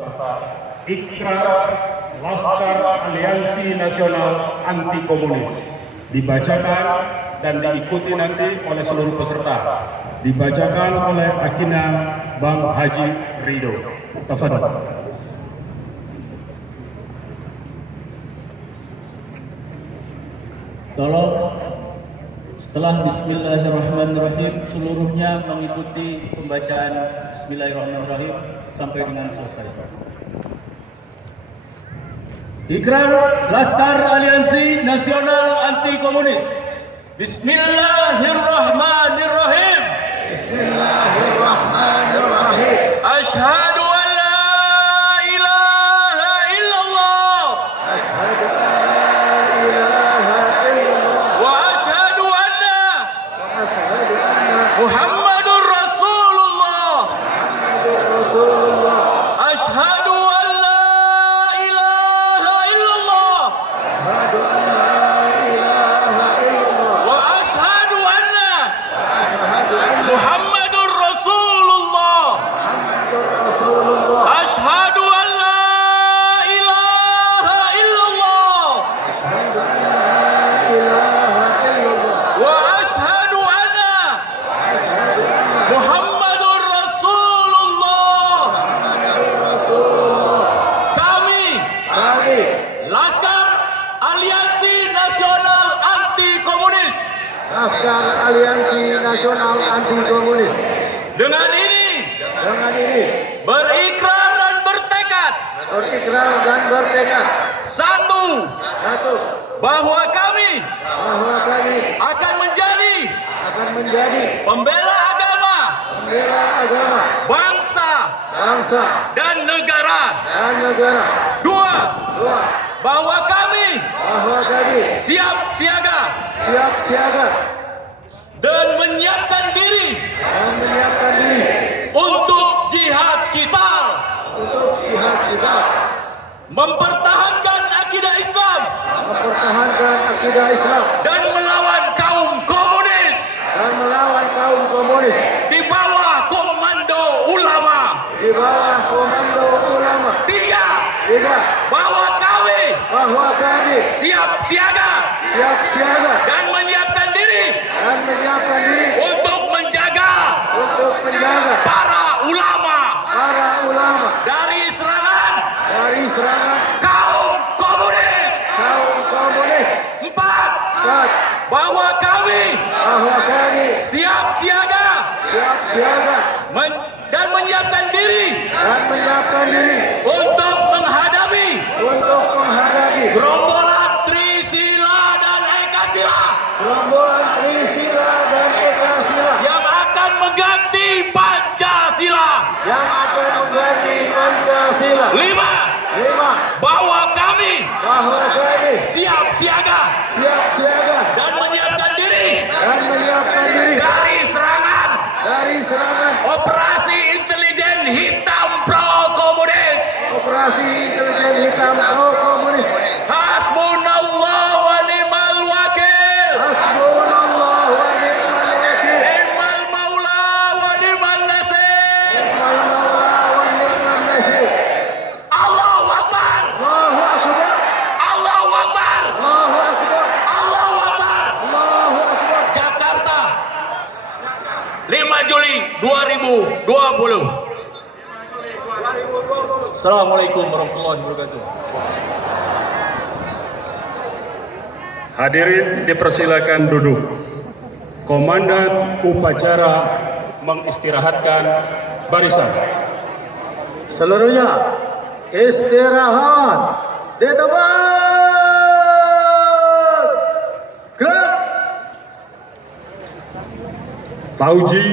Ikrar Laskar Aliansi Nasional Anti Komunis dibacakan dan diikuti nanti oleh seluruh peserta. Dibacakan oleh Akina Bang Haji Ridho. Tafadhol. Tolong setelah Bismillahirrahmanirrahim seluruhnya mengikuti pembacaan Bismillahirrahmanirrahim sampai dengan selesai. Ikrar Laskar Aliansi Nasional Anti Komunis. Bismillahirrahmanirrahim. Bismillahirrahmanirrahim. Asyhadu an la ilaha illallah. Asyhadu an la ilaha illallah. Wa asyhadu anna Asyhadu anna Muhammadur Rasulullah. Rasulullah. Asyhadu an la ilaha illallah. Asyhadu an la ilaha illallah. Wa asyhadu anna Asyhadu anna Muhammadur Rasulullah. Rasulullah. Asyhadu an la ilaha illallah. Asyhadu an la ilaha illallah. Wa asyhadu anna Asyhadu anna Muhammadur Rasulullah. Rasulullah. Kami Kami Laskar Aliansi Nasional Anti Komunis Laskar Aliansi Nasional Anti Komunis dengan ini dengan ini berikrar dan bertekad berikrar dan bertekad satu, satu, bahwa kami bahwa kami akan menjadi akan menjadi pembela agama, pembela agama, bangsa, bangsa, dan negara. dan negara. Dua, Dua, bahwa kami bahwa kami siap siaga siap siaga dan menyiapkan diri dan menyiapkan diri untuk jihad kita, untuk jihad kita, mempertahankan akidah Islam mempertahankan akidah Islam dan melawan kaum komunis dan melawan kaum komunis di bawah komando ulama. di bawah komando ulama. Tiga, Tiga, bahwa kami bahwa kami siap siaga siap siaga dan menyiapkan diri dan menyiapkan diri untuk menjaga untuk menjaga para ulama para ulama dari serangan dari serangan kaum komunis. kaum komunis. Empat, Dan bahwa kami bahwa kami siap siaga siap siaga dan menyiapkan diri dan menyiapkan diri untuk menghadapi untuk menghadapi gerombolan Trisila dan Ekasila gerombolan Trisila dan Ekasila yang akan mengganti Pancasila. yang akan mengganti Pancasila. Lima, Lima, bahwa kami bahwa kami siap siaga siap siaga dan menyiapkan diri dan menyiapkan diri dari serangan dari serangan operasi intelijen hitam pro komunis. operasi intelijen hitam pro komunis. Hasbunallah wa ni'mal wakil. Hasbunallah wa ni'mal wakil. Ni'mal maula wa ni'mal nasir. Ni'mal maula wa ni'mal nasir. Allahu Akbar. Allahu akbar. Allahu Akbar. Allahu akbar. Allahu Akbar. Allahu akbar. Jakarta 5 Juli 2020. Assalamualaikum warahmatullahi wabarakatuh. Hadirin dipersilakan duduk. Komandan upacara mengistirahatkan barisan. Seluruhnya istirahat di tempat. Gerak. Tauji